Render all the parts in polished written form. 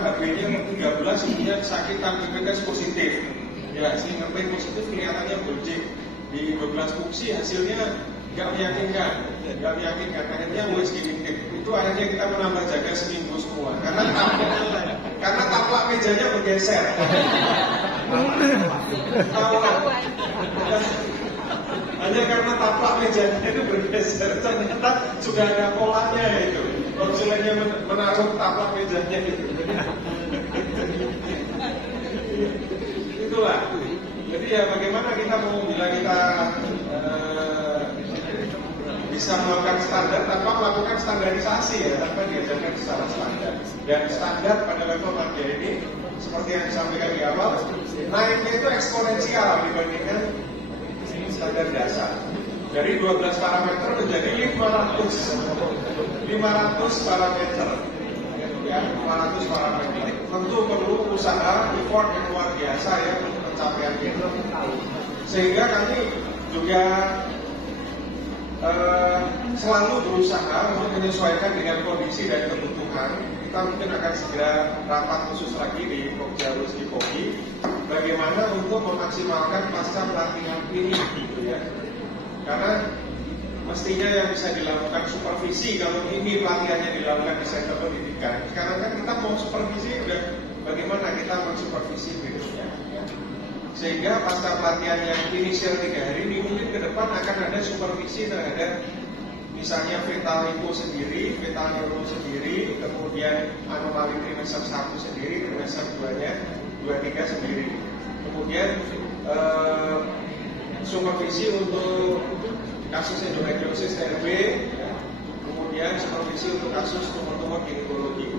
HB-nya 13 punya sakit tanpa positif. Ya, sehingga P positif kelihatannya bulging. Di 12 fungsi hasilnya nggak meyakinkan. Akhirnya USG negatif. Itu akhirnya kita menambah jaga seminggu semua. Karena taplak mejanya bergeser. Hanya karena taplak mejanya itu bergeser, ternyata sudah ada polanya itu. Konsulennya menaruh taplak mejanya itu. Itulah. Jadi ya bagaimana kita mau bila kita bisa melakukan standar tanpa melakukan standarisasi ya, tanpa diajarkan secara standar. Dan standar pada level media ini seperti yang disampaikan di awal, naiknya itu eksponensial dibandingkan standar dasar. Dari 12 parameter menjadi 500 parameter. Ya, 500 parameter. Tentu perlu usaha, effort yang luar biasa ya untuk pencapaian itu. Sehingga kami juga selalu berusaha untuk menyesuaikan dengan kondisi dan kebutuhan. Kita mungkin akan segera rapat khusus lagi di Pokja Wisky Kopi bagaimana untuk memaksimalkan pasca pelatihan ini gitu ya. Karena mestinya yang bisa dilakukan supervisi kalau ini pelatihannya dilakukan di sektor pendidikan. Sekarang kan kita mau supervisi udah bagaimana kita mensupervisi berikutnya ya. Sehingga pasca pelatihan yang inisial 3 hari ini mungkin ke depan akan ada supervisi terhadap misalnya fetal lipo sendiri, fetal neuro sendiri, kemudian anomali trimester 1 sendiri, trimester 2-nya, 2-3 sendiri. Kemudian supervisi untuk kasus endometriosis TB, ya. Kemudian supervisi untuk kasus tumor-tumor ginekologi.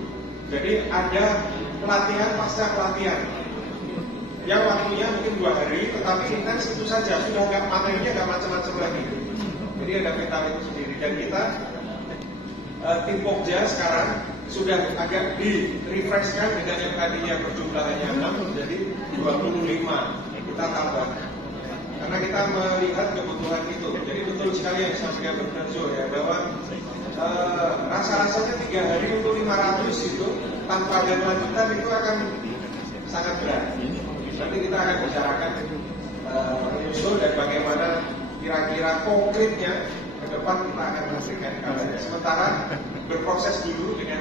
Jadi ada pelatihan pasca pelatihan yang waktunya mungkin 2 hari, tetapi intens itu saja, sudah nggak materinya nggak macam-macam lagi. Jadi ada fetal itu sendiri dan kita tim Pokja sekarang sudah agak di-refreshkan dengan yang tadinya berjumlah hanya 6 menjadi 25 kita tambah. Karena kita melihat kebutuhan itu. Jadi betul sekali yang disampaikan Dr. Zo ya bahwa rasa-rasanya 3 hari untuk 500 itu tanpa ada lanjutan itu akan sangat berat. Nanti kita akan bicarakan menyusul dan bagaimana kira-kira konkretnya ke depan kita akan memberikan kabarnya. Sementara berproses dulu dengan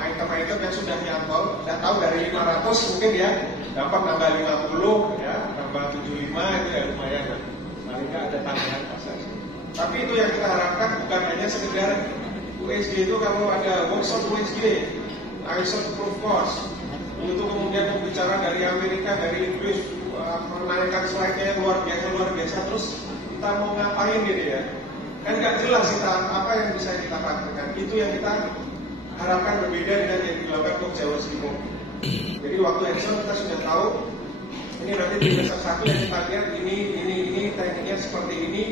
item-item yang sudah nyantol. Saya tahu dari 500 mungkin ya dapat nambah 50 ya, nambah 75 itu ya lumayan. Paling nggak ada tambahan pasar. Tapi itu yang kita harapkan bukan hanya sekedar USG itu kalau ada workshop USG, ISO proof course, untuk kemudian berbicara dari Amerika, dari Inggris, menaikkan slide-nya yang luar biasa, terus kita mau ngapain gitu ya? Kan nggak jelas kita apa yang bisa kita lakukan. Itu yang kita harapkan berbeda dengan yang dilakukan Pokja Wisky Kopi. Jadi waktu hands-on kita sudah tahu ini nanti di semester 1 yang kita lihat ini tekniknya seperti ini.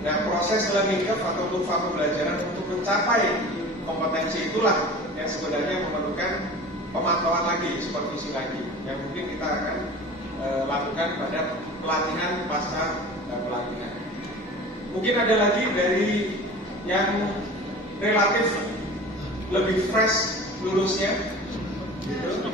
Nah proses learning curve atau kurva pembelajaran untuk mencapai kompetensi itulah yang sebenarnya memerlukan pemantauan lagi, supervisi lagi yang mungkin kita akan lakukan pada pelatihan pasca pelatihan. Mungkin ada lagi dari yang relatif lebih fresh lulusnya gitu.